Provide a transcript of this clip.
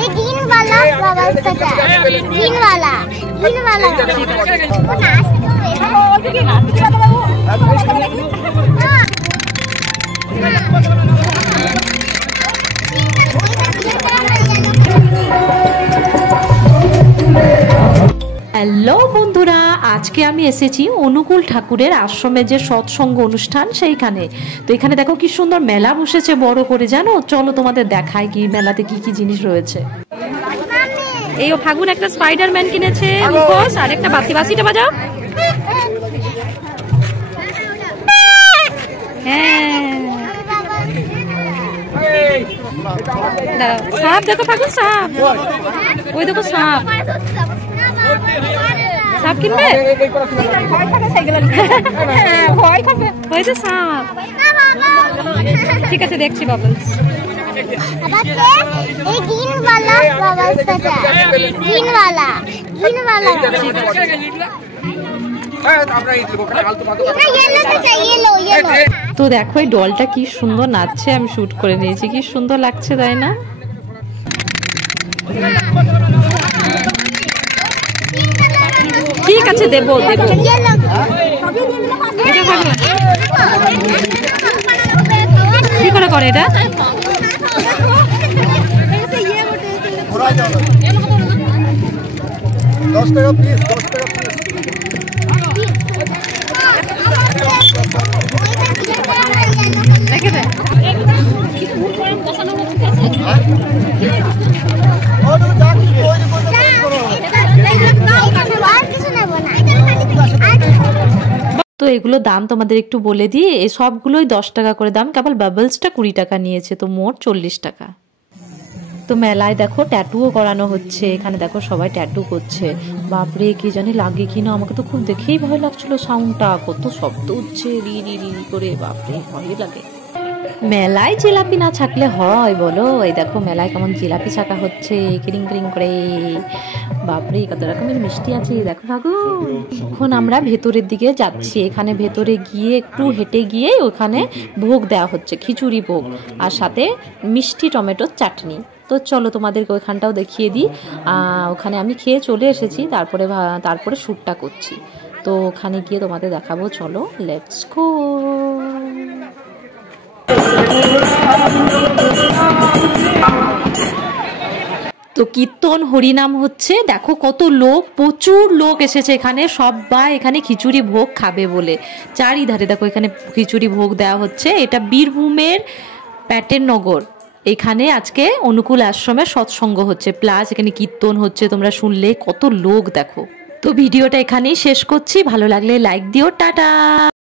ये ग्रीन वाला बबल्स का ग्रीन वाला वो হ্যালো বন্ধুরা, আজকে আমি এসেছি অনুকূল ঠাকুরের আশ্রমে যে সৎসঙ্গ অনুষ্ঠান সেইখানে। তো এখানে দেখো কি সুন্দর মেলা বসেছে বড় করে, জানো? চলো তোমাদের দেখায় কি মেলাতে কি কি জিনিস রয়েছে। এই ফাগুন একটা স্পাইডারম্যান কিনেছে মুখোশ, আর একটা বাঁশিটা বাজাও। হ্যাঁ সাপ দেখো ফাগুন, সাপ ওই দেখো সাপ। সাপ কিনবে? হয়েছে সাপ। ঠিক আছে দেখছি বাবলস। ग्रीन वाला बबल्स का ग्रीन वाला তো দেখো এই ডলটা কি সুন্দর নাচছে, আমি শুট করে নিয়েছি, কি সুন্দর লাগছে তাই না? ঠিক আছে দেবো। কি করে করে এটা? তো এগুলো দাম তোমাদের একটু বলে দিই, এই সবগুলোই 10 টাকা করে দাম, কেবল বাবলসটা 20 টাকা নিয়েছে, তো মোট 40 টাকা। তো মেলায় দেখো ট্যাটুও করানো হচ্ছে, এখানে দেখো সবাই ট্যাটু করছে। বাপরে কি জানি লাগে কিনা, আমাকে তো খুব দেখেই ভয় লাগছিল, সাউন্ডটা কত শব্দ হচ্ছে রি রি রি করে, বাপরে ভয় লাগে। মেলায় জিলাপি না ছাকলে হয় বলো? এই দেখো মেলায় কেমন জিলাপি ছাকা হচ্ছে কিরিং কিরিং করে, বাপরে কত রকমের মিষ্টি আছে দেখো ভাগু। এখন আমরা ভেতরের দিকে যাচ্ছি, এখানে ভেতরে গিয়ে একটু হেঁটে গিয়ে ওখানে ভোগ দেওয়া হচ্ছে, খিচুড়ি ভোগ আর সাথে মিষ্টি টমেটোর চাটনি। তো চলো তোমাদেরকে ওইখানটাও দেখিয়ে দিই। ওখানে আমি খেয়ে চলে এসেছি, তারপরে শ্যুটটা করছি, তো ওখানে গিয়ে তোমাদের দেখাবো, চলো লেটস গো। তো কীর্তন হরিনাম হচ্ছে, দেখো কত লোক, প্রচুর লোক এসেছে এখানে, সবাই এখানে খিচুড়ি ভোগ খাবে বলে। চারিধারে দেখো এখানে খিচুড়ি ভোগ দেওয়া হচ্ছে। এটা বীরভূমের প্যাটের নগর, এখানে আজকে অনুকূল আশ্রমে সৎসঙ্গ হচ্ছে, প্লাস এখানে কীর্তন হচ্ছে, তোমরা শুনলে কত লোক দেখো। তো ভিডিওটা এখানেই শেষ করছি, ভালো লাগলে লাইক দিও, টাটা।